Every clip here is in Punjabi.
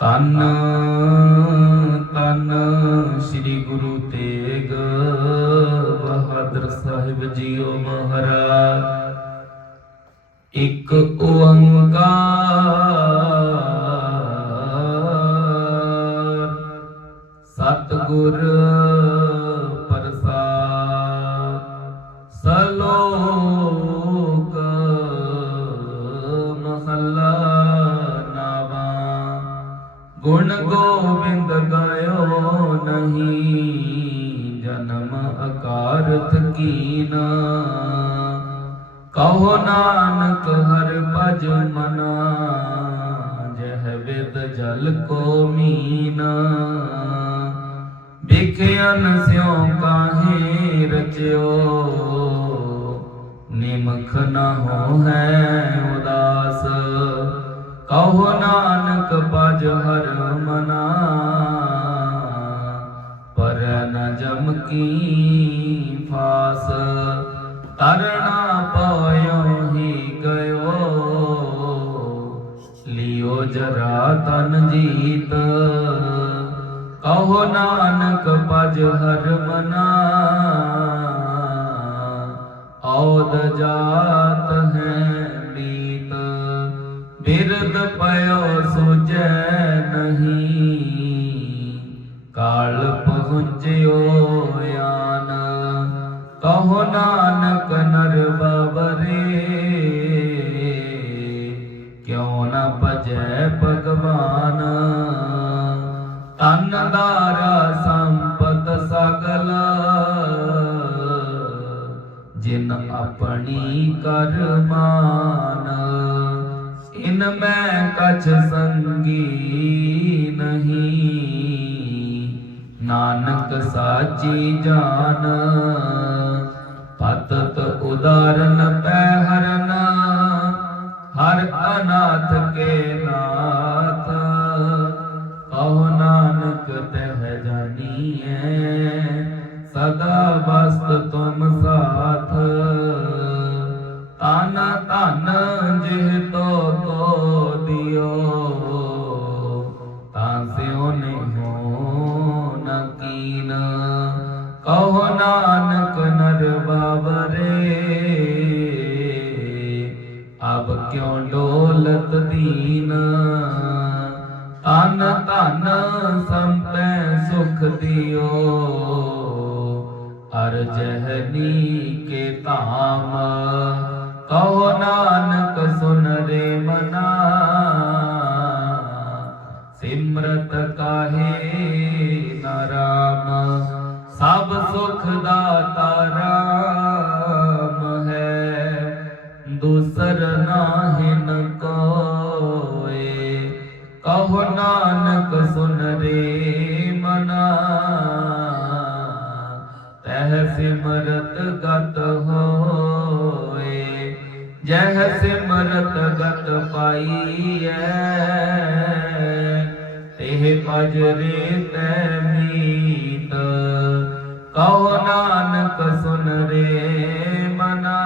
ਤਨ ਤਨ ਸ੍ਰੀ ਗੁਰੂ ਤੇਗ ਬਹਾਦਰ ਸਾਹਿਬ ਜੀਓ ਮਹਾਰਾਜ। ਇੱਕ ਓੰਕਾਰ ਨਹੀਂ, ਜਨਮ ਅਕਾਰਥ ਕੀਨਾ। ਕਹੋ ਨਾਨਕ, ਹਰ ਭਜ ਮਨਾ, ਜਹ ਵਿਦ ਜਲ ਕੋ ਮੀਨਾ। ਵਿਖਿਆਨ ਸਿਉ ਕਾਹੇ ਰਚਿਓ, ਨਿਮਖ ਨ ਹੋ ਹੈ ਉਦਾਸ। ਕਹੋ ਨਾਨਕ ਪਜ ਹਰ ਮਨਾ। ਨ ਜਮ ਕੀ ਫਾਸ। ਤਰਣਾ ਪਾਇਓ ਹੀ ਗਇਓ। ਲਿਓ ਜਰਾ ਤਨ ਜੀਤ। ਕਹੋ ਨਾਨਕ ਪਜ ਹਰ ਮਨਾ। ਔਦ ਜਾਤ ਹੈ ਬੀਤ ਬਿਰਦ ਪਇਓ ਸੁਜੈ ਨਹੀਂ। ਕਾਲ ਪਹੁੰਚਿਓ ਆਨ। ਕਹੋ ਨਾਨਕ ਨਰ ਬਾਬਰੇ ਕਿਉ ਨ ਭਜੈ ਭਗਵਾਨ? ਤਨ ਦਾਰਾ ਸੰਪਤ ਸਗਲ, ਜਿਨ ਆਪਣੀ ਕਰਮਾਨ ਇਨ ਮੈਂ ਕਛ ਸੰਗੀ ਨਾਨਕ ਸਾਚੀ ਜਾਨ, ਪਤਤ ਉਦਾਰਨ ਪੈ ਹਰਨ, ਹਰ ਅਨਾਥ ਕੇ ਨਾਥ। ਕਹੋ ਨਾਨਕ ਤਹਿ ਜਾਨੀਐ, ਸਦਾ ਬਸਤ ਤੁਮ ਸਾਥ। ਤਨ ਧਨ ਜਿਹ ਤੋ ਅਰ ਜਹਨੀ ਕੇ ਧਾਮ। ਕਹੋ ਨਾਨਕ ਸੁਨ ਰੇ ਮਨਾ। ਸਿਮਰਤ ਕਾਹੇ ਨਾਰਾਮ ਸਭ ਸੁਖ ਦਾਤਾ ਰਾਮ ਹੈ। ਦੂਸਰ ਨਾਹਿਨ ਜਹ ਸਿਮਰਤ ਗਤ ਪਾਈਐ, ਇਹ ਭਜ ਤੈ ਮੀਤ। ਕਹੋ ਨਾਨਕ ਸੁਨ ਰੇ ਮਨਾ,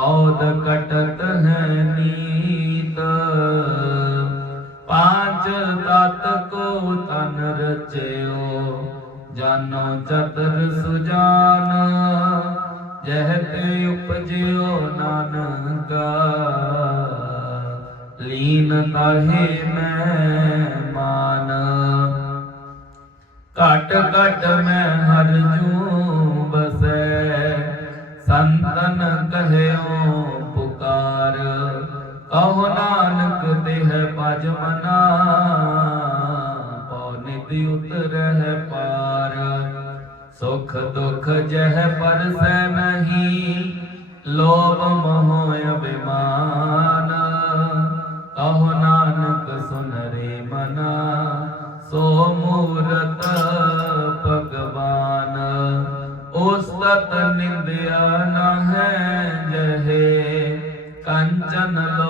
ਔਦ ਕਟਤ ਹੈ ਨੀਤ। ਪਾਂਚ ਤਤ ਕੋ ਤਨ ਰਚਿਓ, ਜਾਨੋ ਚਤਰ ਸੁਜਾਨ। ਜਹ ਤੇ ਉਪਜਿਓ ਨਾਨਕਾ, ਲੀਨ ਤਾਹੇ ਮੈਂ ਮਾਨ ਘਟ ਘਟ ਮੈਂ ਹਰ ਜੂ ਬਸੈ, ਸੰਤਨ ਕਹਿਓ ਪੁਕਾਰ। ਕਹੋ ਨਾਨਕ, ਦੇਹ ਪਜ ਮਨਾ, ਪਉ ਨਿਧਿ ਉਤਰਹਿ ਪਾਰ ਸੁਖ ਦੁਖ ਜਹ ਪਰਸੈ ਨਹੀਂ, ਲੋਭ ਮੋਹ ਅਭਿਮਾਨ। ਕਹੋ ਨਾਨਕ ਸੁਨ ਰੇ ਮਨਾ, ਸੋ ਮੂਰਤ ਭਗਵਾਨ। ਉਸਤਤ ਨਿੰਦਿਆ ਨਾ ਹੈ ਜਹੇ ਕੰਚਨ ਲੋਹ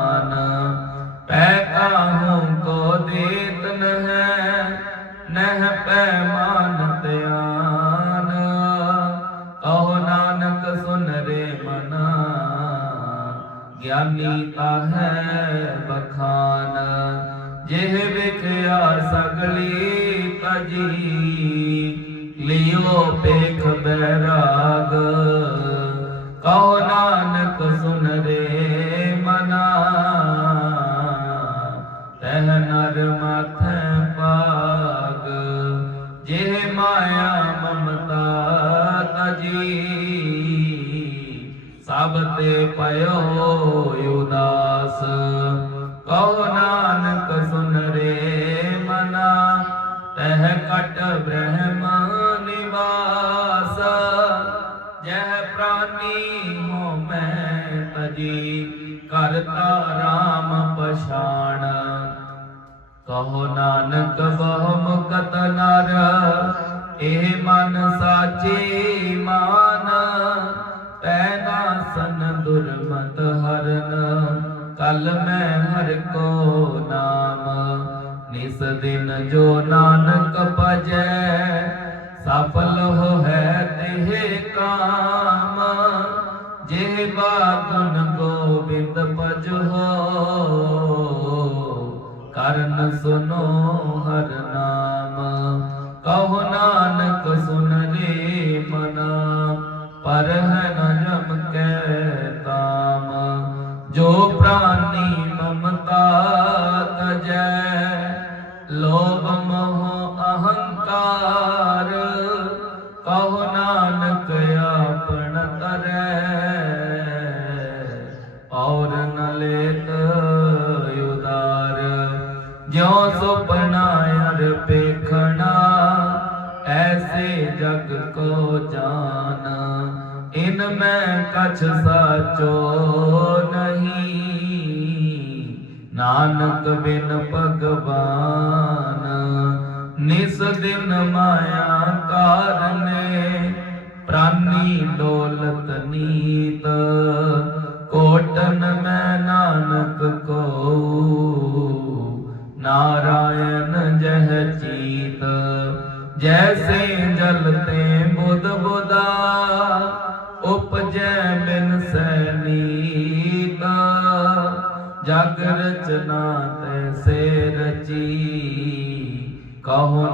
ਗਿਆਨੀ ਤਾਹੈ ਬਖਾਨ ਜਿਹ ਵਿਖਿਆ ਸਗਲੀ ਤਜੀ ਲਿਓ ਪੇਖ ਬੈਰਾਗ। ਤੇ ਪਇਓ ਉਦਾਸ ਕਹੋ ਨਾਨਕ ਸੁਨ ਰੇ ਮਨਾ, ਤਹ ਕਟ ਬ੍ਰਹਮ ਨਿਵਾਸ। ਜਹ ਪ੍ਰਾਨੀ ਹੋ ਮੈਂ ਤਜੀ ਕਰਤਾ RAM ਪਛਾਣ। ਕਹੋ ਨਾਨਕ ਬਹੁ ਮੁਕਤ ਨਰ, ਇਹ ਮਨ ਸਾਚੀ ਮਾਨ। ਪੈਦਾ ਦੁਰਮਤ ਹਰਨ, ਕਲ ਮੈਂ ਹਰ ਕੋ ਨਾਮ। ਨਿਸ ਦਿਨ ਜੋ ਨਾਨਕ ਭਜੈ, ਸਫਲ ਹੋ ਹੈ ਤੇ ਕਾਮ। ਜੇ ਬਾਗਨ ਗੋਬਿੰਦ ਭਜੋ, ਕਰਨ ਸੁਨੋ ਹਰ ਨਾਮ। ਸੁਪਨਾ ਅਰ ਪੇਖਣਾ, ਐਸੇ ਜਗ ਕੋ ਜਾਣਾ। ਇਨ ਮੈਂ ਕਛ ਸਾਚੋ ਨਹੀਂ, ਨਾਨਕ ਬਿਨ ਭਗਵਾਨ। ਨਿਸ ਦਿਨ ਮਾਇਆ ਨਾਰਾਇਣ ਜਹ ਚੀਤ, ਜੈਸੇ ਜਲ ਤੇ ਬੁੱਧ ਬੁਦਾ, ਉਪਜੈ ਬਿਨ ਸੈਨੀਤ ਜਗ ਰਚਨਾ ਤੈਸੇ ਰਚੀ, ਕਹੋ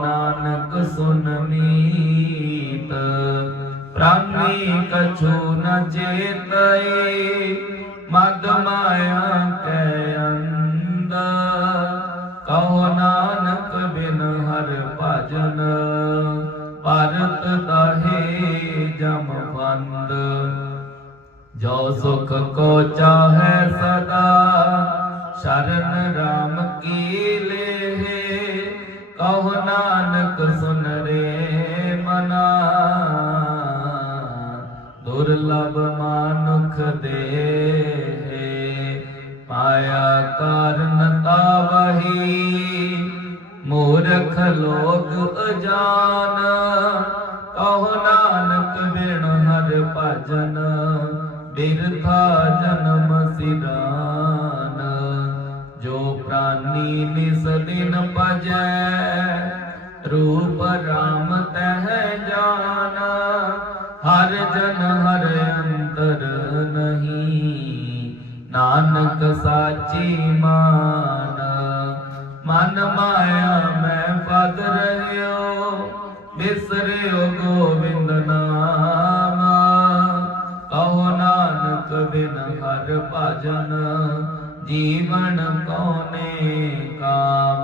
ਜਮ ਜੋ ਸੁਖ ਕੋ ਚਾਹੈ ਸਦਾ ਸ਼ਰਨ ਰਾਮ ਕੀ ਭਜਨ ਬਿਰਥਾ जीवन कोने काम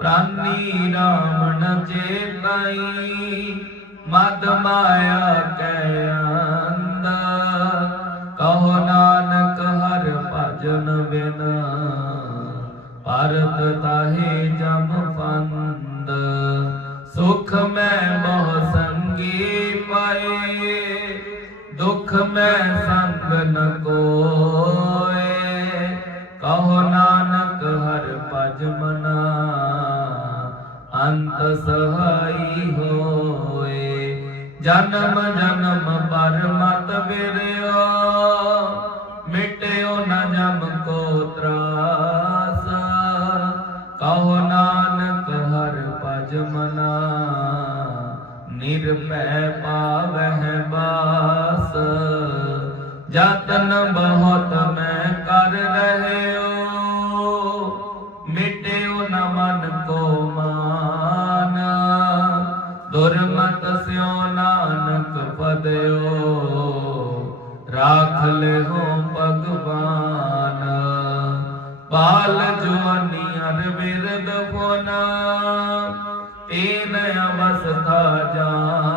प्राणी राम न चेताई मद माया कै कहो नानक हर भजन बिना ਭਰਤ ਤਾਹੇ ਜਮ ਫੰਦ ਸੁਖ ਮੈਂ ਬਹੁ ਸੰਗੀ ਪਾਏ ਦੁਖ ਮੈਂ ਸੰਗ ਨ ਕੋਏ ਅੰਤ ਸਹਾਈ ਹੋਏ। ਜਨਮ ਜਨਮ ਪਰ ਮਤ ਬਿਰਿਓ, ਮਿਟਿਓ ਨ ਜਮ ਕੋ ਤਰਾਸ। ਕਹੋ ਨਾਨਕ ਹਰ ਭਜ ਮਨਾ, ਨਿਰਭੈ ਪਾਵਹਿ ਬਾਸ। ਜਤਨ ਬਹੁਤ ਦਿਓ। ਰਾਖ ਲੈ ਹੋ ਭਗਵਾਨ। ਬਾਲ ਜਵਾਨੀ ਹਰ ਬਿਰਦ ਕੋਨਾ ਇਹ ਨਯਾ ਬਸਤਾ ਜਾਨ।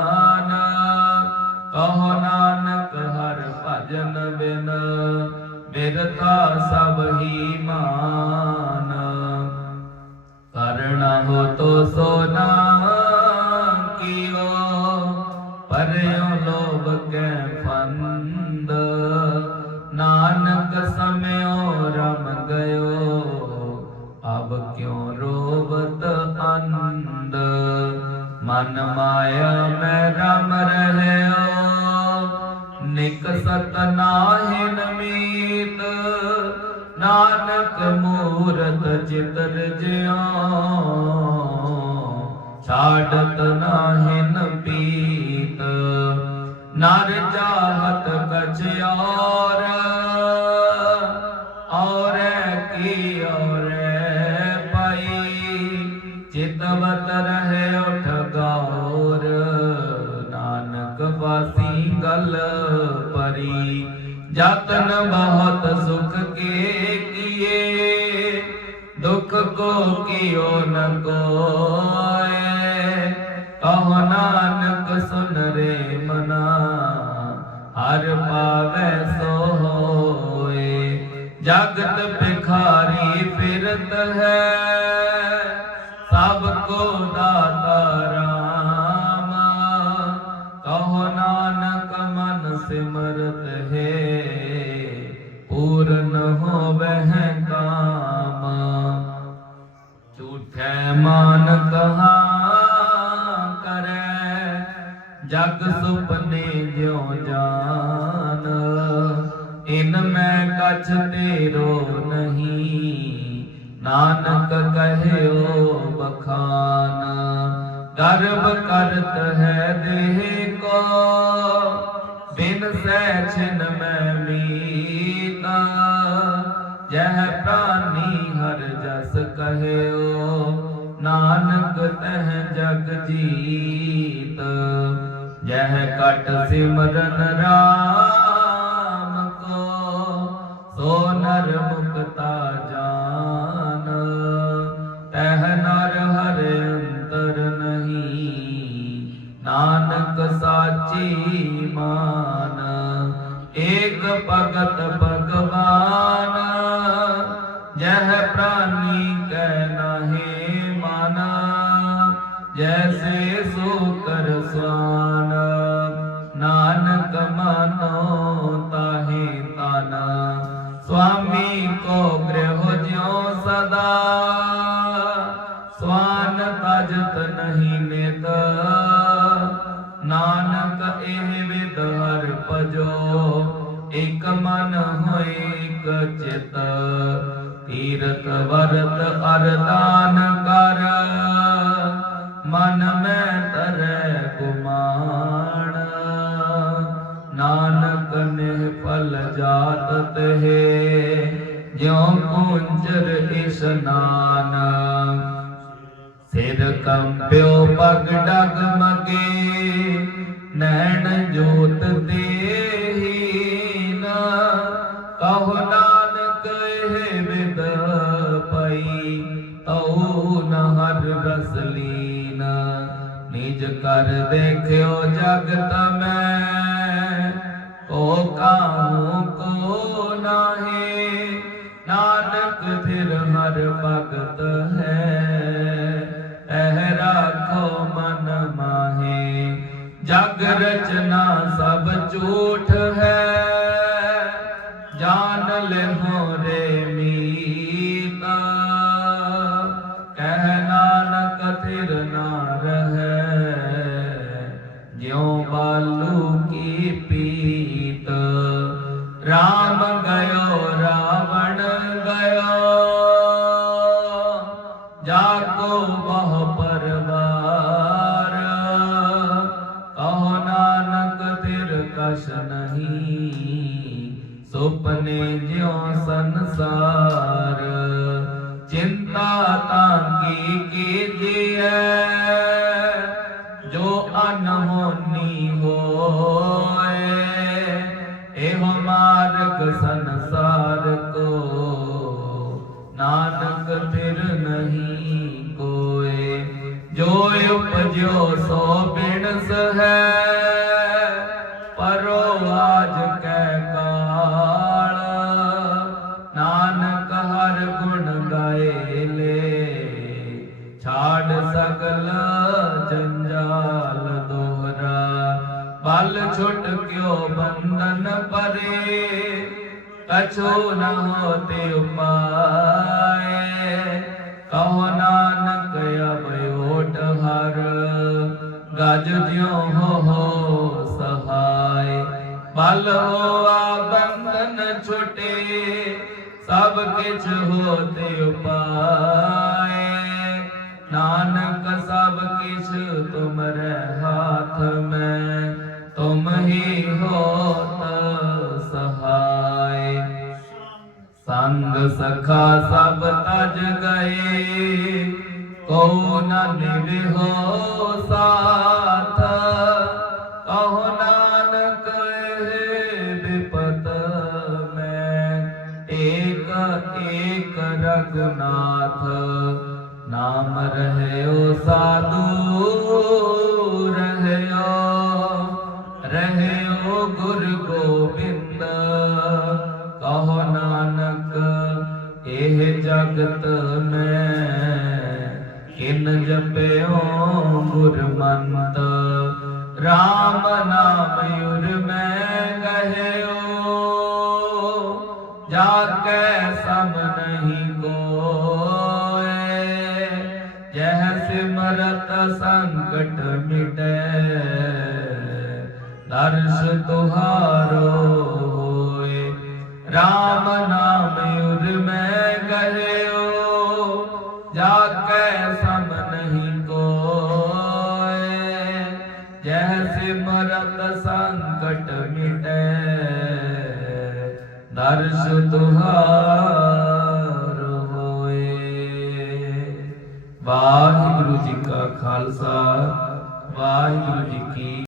ਚਿਤਵਤ ਰਹਿ ਉਠ ਗੌਰ, ਨਾਨਕ ਵਾਸੀ ਗਲ ਪਰੀ। ਜਤਨ ਬਹੁਤ ਸੁਖ ਕੇ ਕੀਏ, ਦੁਖ ਕੋ ਕੀਓ ਨ ਕੋਏ। ਕਹ ਨਾਨਕ ਸੁਨ ਰੇ ਮਨਾ, ਹਰ ਪਾਵੇ ਸੋ ਹੋਏ ਜਗਤ ਭਿਖਾਰੀ ਫਿਰਤ ਹੈ ਸਿਮਰਤ ਹੈ। ਜਹ ਪ੍ਰਾਨੀ ਹਰ ਜਸ ਕਹਿਓ ਨਾਨਕ ਤਹ ਜਗ ਜੀਤ। ਜਹ ਕਟ ਸਿਮਰਨ ਰਾਮ। ਕੈ ਨਾਹੀ ਮਾਨਾ ਜੈਸੇ ਸੋ ਕਾਹੂ ਕੋ ਨਾਨਕ ਫਿਰ ਹਰ ਭਗਤ ਹੈ। ਇਹ ਰਾਖੋ ਮਨ ਮਾਹੀ, ਜਗ ਰਚਨਾ ਸਭ ਝੂਠ ਉਪਜਿਓ ਸੋ ਬਿਨਸ ਹੈ, ਪਰੋ ਆਜ ਕੈ ਕਾਲ। ਨਾਨਕ ਹਰ ਗੁਣ ਗਾਏ ਲੈ, ਛਾੜ ਸਗਲ ਜੰਜਾਲ ਦੋਹਰਾ। ਬਲ ਛੁਟ ਕਿਉ ਬੰਧਨ ਪਰੇ, ਕਛੋ ਨ ਹੋਤੇ ਬਲ ਹੋਆ ਬੰਧਨ ਛੁਟੇ, ਸਭ ਕਿਛ ਹੋਤੇ ਉਪਾਏ। ਨਾਨਕ ਸਭ ਕਿਛ ਤੁਮਰੇ ਹਾਥ ਮੈਂ, ਤੁਮ ਹੀ ਹੋਤ ਸਹਾਈ ਸੰਗ ਸਖਾ ਸਭ ਤਜ ਗਏ ਕੋ ਨ ਨਿਵਿਹੋ ਸਾਥ ਏਕ ਰਗਨਾਥ, ਨਾਮ ਰਹਿਓ ਸਾਧੂ, ਰਹਿਓ ਰਹਿਓ ਗੁਰ ਗੋਬਿੰਦ। ਕਹੋ ਨਾਨਕ, ਇਹ ਜਗਤ ਮੈਂ ਕਿਨ ਜਪਿਓ ਗੁਰਮੰਤ। RAM ਨਾਮ ਉਰ ਮੈਂ ਕੈ ਸਮ ਨਹੀਂ ਕੋਏ, ਜਹ ਸਿਮਰਤ ਸੰਕਟ ਮਿਟੈ। ਦਰਸ ਤੁਹਾਰੋ ਹੋਏ RAM ਨਾਮ ਉਰ ਮੈਂ ਗਹਿਓ ਦਰਸ ਤੁਹਾਰ ਹੋਏ। ਵਾਹਿਗੁਰੂ ਜੀ ਕਾ ਖਾਲਸਾ ਵਾਹਿਗੁਰੂ ਜੀ ਕੀ